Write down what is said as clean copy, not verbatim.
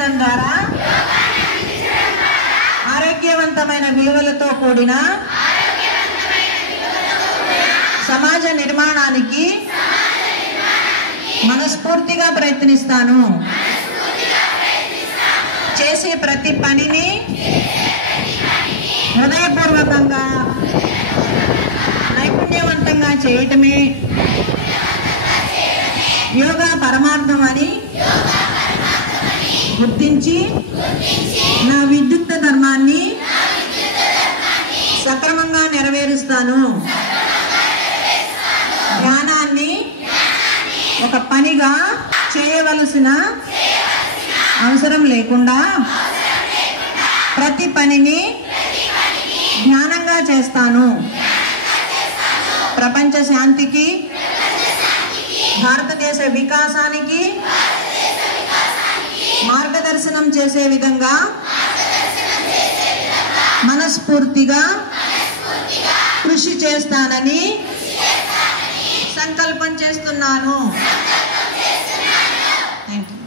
అందించడం ద్వారా ఆరోగ్యవంతమైన విలువలతో కూడిన సమాజ నిర్మాణానికి మనస్ఫూర్తిగా ప్రయత్నిస్తాను. చేసే ప్రతి పనిని హృదయపూర్వకంగా నైపుణ్యవంతంగా చేయటమే యోగా పరమార్థం అని గుర్తించి నా విద్యుత్ ధర్మాన్ని సక్రమంగా నెరవేరుస్తాను. ధ్యానాన్ని ఒక పనిగా చేయవలసిన అవసరం లేకుండా ప్రతి పనిని జ్ఞానంగా చేస్తాను. ప్రపంచ శాంతికి, భారతదేశ వికాసానికి మార్గదర్శనం చేసే విధంగా మనస్ఫూర్తిగా కృషి చేస్తానని సంకల్పం చేస్తున్నాను. థాంక్యూ.